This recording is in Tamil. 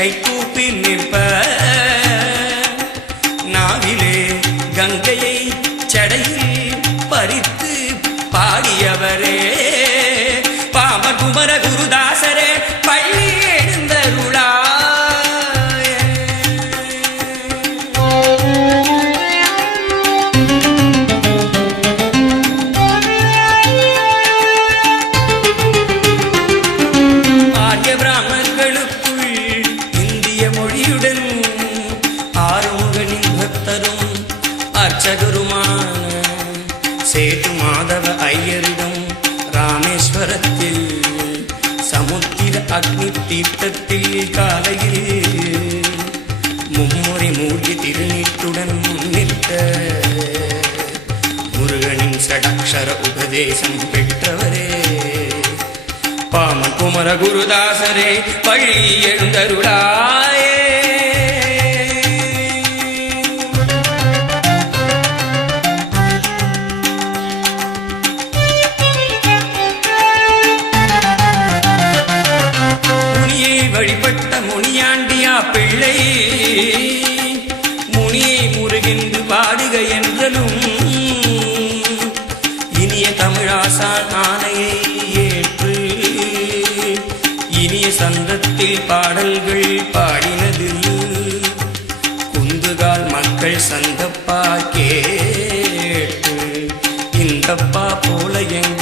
கைகூப்பி நிற்ப நாவிலே கங்கையை சடையில் பறித்து பாடியவரே பாமகுமர குருதாசரே பள்ளி எழுந்தருளா அர்ச்சகருமான சேது மாதவ ஐயரிடம் ராமேஸ்வரத்தில் சமுத்திர அக்னி தீர்த்தத்தில் காலையில் மும்முறை மூழ்கி திருநீட்டுடன் முன்னிட்ட முருகனின் சடக்ஷர உபதேசம் பெற்றவரே பாமன் குமர குருதாசரே பள்ளி எழுந்தருளாயே வழிபட்ட முனியாண்டியா பிள்ளை முனியை முருகின்று பாடுக என்றலும் இனிய தமிழாசான் ஆணையை ஏற்று இனிய சந்தத்தில் பாடல்கள் பாடினது குந்துகால் மக்கள் சந்தப்பா கேட்டு இந்தப்பா போல எங்க